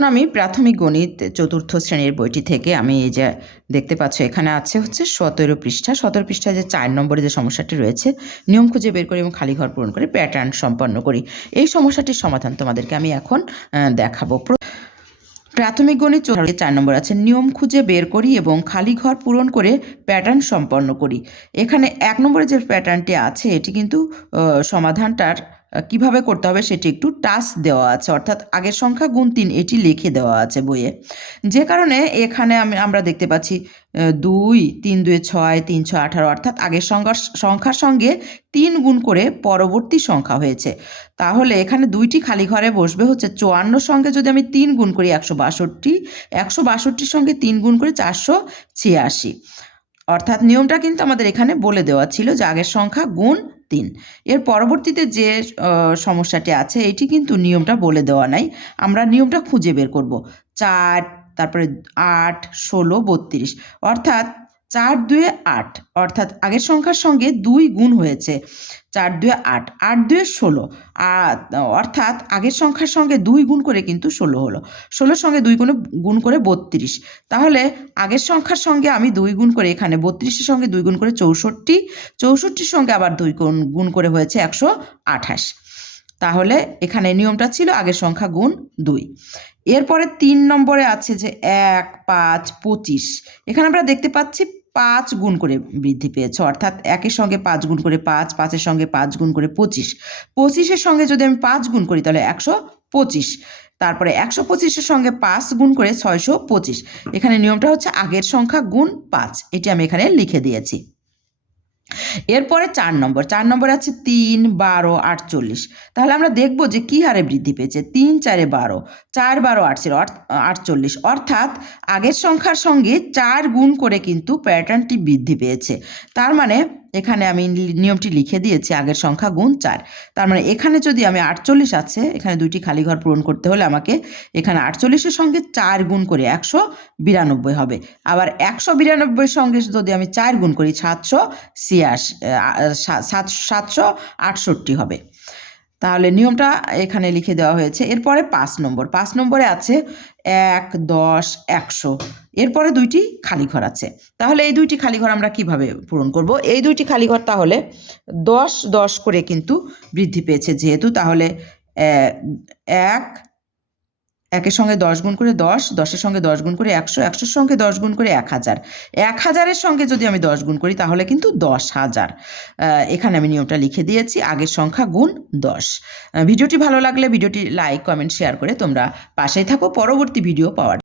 আমি প্রাথমিক গণিত চতুর্থ শ্রেণীর বইটি থেকে আমি এই যে দেখতে পাচ্ছ এখানে আছে হচ্ছে 17 পৃষ্ঠা। 17 পৃষ্ঠায় যে 4 নম্বরে যে সমস্যাটি রয়েছে, নিয়ম খুঁজে বের করি এবং খালি ঘর পূরণ করে প্যাটার্ন সম্পন্ন করি। এই সমস্যাটির সমাধান তোমাদেরকে আমি এখন দেখাবো। প্রাথমিক গণিত 4 নম্বর আছে, নিয়ম খুঁজে বের করি এবং খালি ঘর পূরণ করে প্যাটার্ন সম্পন্ন করি। এখানে 1 নম্বরে যে প্যাটার্নটি আছে এটি কিন্তু সমাধানটার কিভাবে করতে হবে সেটি একটু টাস্ক দেওয়া আছে, অর্থাৎ আগের সংখ্যা গুণ 3 এটি লিখে দেওয়া আছে বইয়ে। যে কারণে এখানে আমরা দেখতে পাচ্ছি 2 3 2 6 3 6 18, অর্থাৎ আগের সংখ্যার সঙ্গে 3 গুণ করে পরবর্তী সংখ্যা হয়েছে। তাহলে এখানে দুইটি খালি ঘরে বসবে হচ্ছে 54 সঙ্গে যদি আমি 3 গুণ করি 162, 162 সঙ্গে 3 গুণ করে 486। অর্থাৎ নিয়মটা কিন্তু আমাদের এখানে বলে দেওয়া ছিল যে আগের সংখ্যা গুণ 3। এর পরবর্তীতে যে সমস্যাটি আছে এটি কিন্তু নিয়মটা বলে দেওয়া নাই, আমরা নিয়মটা খুঁজে বের করব। 4, তারপরে 8, 16, 32, অর্থাৎ 4 2 8, অর্থাৎ আগের সংখ্যার সঙ্গে 2 গুণ হয়েছে। 4 2 8, 8 2 16, অর্থাৎ আগের সংখ্যার সঙ্গে 2 গুণ করে কিন্তু 16 হলো। 16 সঙ্গে 2 গুণ করে 32। তাহলে আগের সংখ্যার সঙ্গে আমি 2 গুণ করে এখানে 32-এর সঙ্গে 2 গুণ করে 64, 64-র সঙ্গে আবার 2 গুণ করে হয়েছে 128। তাহলে এখানে নিয়মটা ছিল আগের সংখ্যা গুণ 2। এরপরে 3 নম্বরে আছে যে 1 5 25, এখানে আমরা দেখতে পাচ্ছি 5 গুণ করে বৃদ্ধি পেয়েছে, অর্থাৎ 1-এর সঙ্গে 5 গুণ করে 5, 5-এর সঙ্গে 5 গুণ করে 25, 25-এর সঙ্গে যদি আমি 5 গুণ করি তাহলে 125, তারপরে 125-এর সঙ্গে 5 গুণ করে 625। এখানে নিয়মটা হচ্ছে আগের সংখ্যা গুণ 5, এটি আমি এখানে লিখে দিয়েছি। এরপরে 4 নম্বর আছে 3 12 48। তাহলে আমরা দেখব যে কি হারে বৃদ্ধি পেয়েছে। 3 4 12, 4 12 48, অর্থাৎ আগের সংখ্যার সঙ্গে 4 গুণ করে কিন্তু প্যাটার্নটি বৃদ্ধি পেয়েছে। তার মানে এখানে আমি নিয়মটি লিখে দিয়েছি আগের সংখ্যা গুণ 4। তার মানে এখানে যদি আমি 48 আছে, এখানে দুইটি খালি ঘর পূরণ করতে হলে আমাকে এখানে 48-এর সঙ্গে 4 গুণ করে 192 হবে। আবার 192-এর সঙ্গে যদি আমি 4 গুণ করি 768 হবে। তাহলে নিয়মটা এখানে লিখে দেওয়া হয়েছে। এরপরে 5 নম্বরে আছে 1 10 100, এরপরে দুইটি খালি ঘর আছে। তাহলে এই দুইটি খালি ঘর আমরা কিভাবে পূরণ করব? এই দুইটি খালি ঘর তাহলে 10 10 করে কিন্তু বৃদ্ধি পেয়েছে যেহেতু, তাহলে 1-এর সঙ্গে 10 গুণ করে 10, 10-এর সঙ্গে 10 গুণ করে 100, 100-এর সঙ্গে 10 গুণ করে 1000, 1000-এর সঙ্গে যদি আমি 10 গুণ করি তাহলে কিন্তু 10,000। এখানে আমি নিয়মটা লিখে দিয়েছি আগের সংখ্যা গুণ 10। ভিডিওটি ভালো লাগলে ভিডিওটি লাইক কমেন্ট শেয়ার করে তোমরা পাশেই থাকো পরবর্তী ভিডিও পাওয়ার।